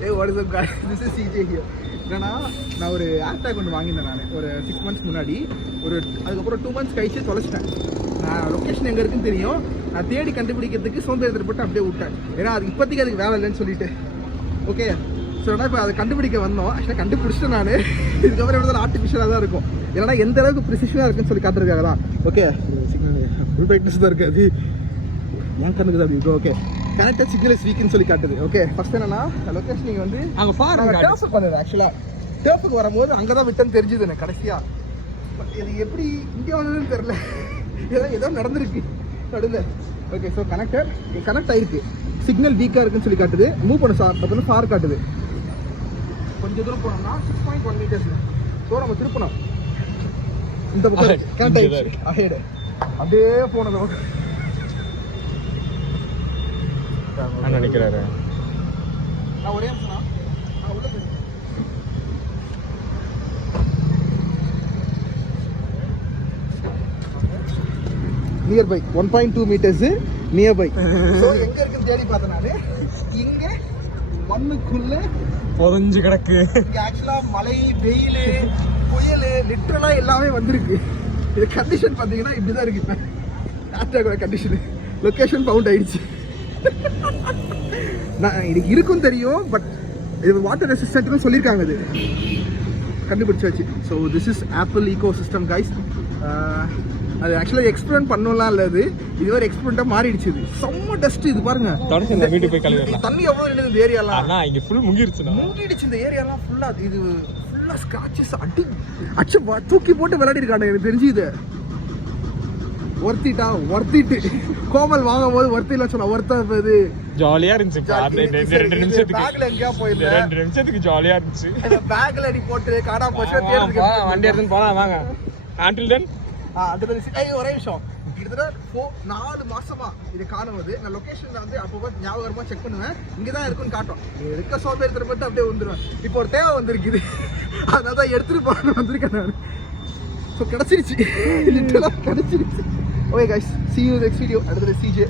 What is up guys? This is CJ here. நான் ஒரு AirTag ஒன்று வாங்கியிருந்தேன் நான் ஒரு 6 months முன்னாடி. அதுக்கப்புறம் 2 months கழிச்சு தொலைச்சிட்டேன். நான் லொக்கேஷன் எங்கே இருக்குன்னு தெரியும். நான் தேடி கண்டுபிடிக்கிறதுக்கு சோம்பேறிப்பட்டு அப்படியே விட்டேன். ஏன்னா அது இப்போதைக்கு அதுக்கு வேலை இல்லைன்னு சொல்லிட்டு. ஓகே, ஸோ ஆனால் இப்போ அதை கண்டுபிடிக்க வந்தோம். ஆக்சுவலாக கண்டுபிடிச்சிட்டேன் நான். இதுக்கப்புறம் எப்படி ஆர்டிஃபிஷியலாக தான் இருக்கும். ஏன்னா எந்த அளவுக்கு ப்ரிசிஷனாக இருக்குன்னு சொல்லி காட்டுறதுக்காக தான். ஓகே, ஃபுல் பிரைட்னஸ் தான் இருக்காது. என் கண்ணுக்கு தான் அப்படி இருக்கும். ஓகே, கனெக்டட் சிக்னல் இஸ் வீக்னு சொல்லி காட்டுது. ஓகே, ஃபர்ஸ்ட் என்னன்னா லொகேஷன் நீங்கள் வந்து அங்கே டேர்ஃப் பண்ணுது. ஆக்சுவலாக டேர்ஃபுக்கு வரும்போது அங்கே தான் விட்டன்னு தெரிஞ்சுது எனக்கு கடைசியாக. பட் இது எப்படி இங்கே வந்ததுன்னு தெரில. ஏதோ நடந்திருக்கு நடுவில். ஓகே, ஸோ கனெக்ட் ஆயிருக்கு. சிக்னல் வீக்காக இருக்குன்னு சொல்லி காட்டுது. மூவ் பண்ண சார் பார்த்தோன்னா ஃபார் காட்டுது. கொஞ்சம் தூரம் போனோம்னா 6.1 meters. ஸோ நம்ம திருப்பணும். இந்த பக்கம் கனெக்ட் ஆயிடுச்சு. அஹெட் அப்படியே போனது. நினைக்கிறாரு நான் ஒரே நிமிஷம் நான் உள்ள போய் நியர்பை 1.2 meters நியர்பை. ஸோ எங்கே இருக்குன்னு தேடி பார்த்தேன் நான். இங்கே மண்ணுக்குள்ள பொதஞ்சு கிடக்கு. இங்கே ஆக்சுவலாக மழை, வெயில், புயல் லிட்டரலாக எல்லாமே வந்திருக்கு. இது கண்டிஷன் பார்த்தீங்கன்னா இப்படி தான் இருக்கு. இப்போ கண்டிஷனு லொக்கேஷன் பவுண்ட் ஆயிடுச்சு. நான் இதுக்கு இருக்கும் தெரியும், பட் இது வாட்டர் ரெசிஸ்டன்ட்னு சொல்லியிருக்காங்க. இது கண்டுபிடிச்சாச்சு. So this is Apple ecosystem guys. அது ஆக்சுவலாக எக்ஸ்பிளைன் பண்ணலாம் இல்லை, அது இதுவரை எக்ஸ்பிளைண்டாக மாறிடுச்சு. இது செம்ம டஸ்ட். இது பாருங்க, வீட்டுக்கு போய் கழுவிடலாம். தண்ணி எவ்வளோ நின்று இந்த ஏரியாலாம் இங்கே ஃபுல் முங்கிடுச்சு. இந்த ஏரியாலாம் ஃபுல்லாக இது ஃபுல்லாக ஸ்க்ராச்சஸ் அடிச்சு தூக்கி போட்டு விளையாடிருக்காங்க. எனக்கு தெரிஞ்சு இது ஒர்த்திட்டு கோமல் வாங்கும் போது ஒர்த்தில சொன்னா ஒர்த்தா போகுது. ஜாலியா இருந்துச்சு. 2 நிமிஷத்துக்கு பேக்ல எங்கயா போயிருந்தேன். 2 நிமிஷத்துக்கு ஜாலியா இருந்துச்சு. பேக்ல அடி போட்டு காடா போச்சு தேர்றதுக்கு வண்டி எடுத்து போலாம் வாங்க. until then ஒரே விஷயம், கிட்டத்தட்ட 4 மாசமா இது காணுவது. நான் லொகேஷன்ல வந்து அப்போ ஞாபகமா செக் பண்ணுவேன். இங்கதான் இருக்குன்னு காட்டும். இருக்க சோம்பேறி மட்டும் அப்படியே வந்துடுவேன். இப்போ ஒரு தேவை வந்திருக்குது, அதனால தான் எடுத்துட்டு போகணும் வந்திருக்கேன் நான். ஸோ கிடச்சிருச்சு, லிட்டரலாக கிடச்சிருச்சு. Okay guys, see you in the next video. Another CJ.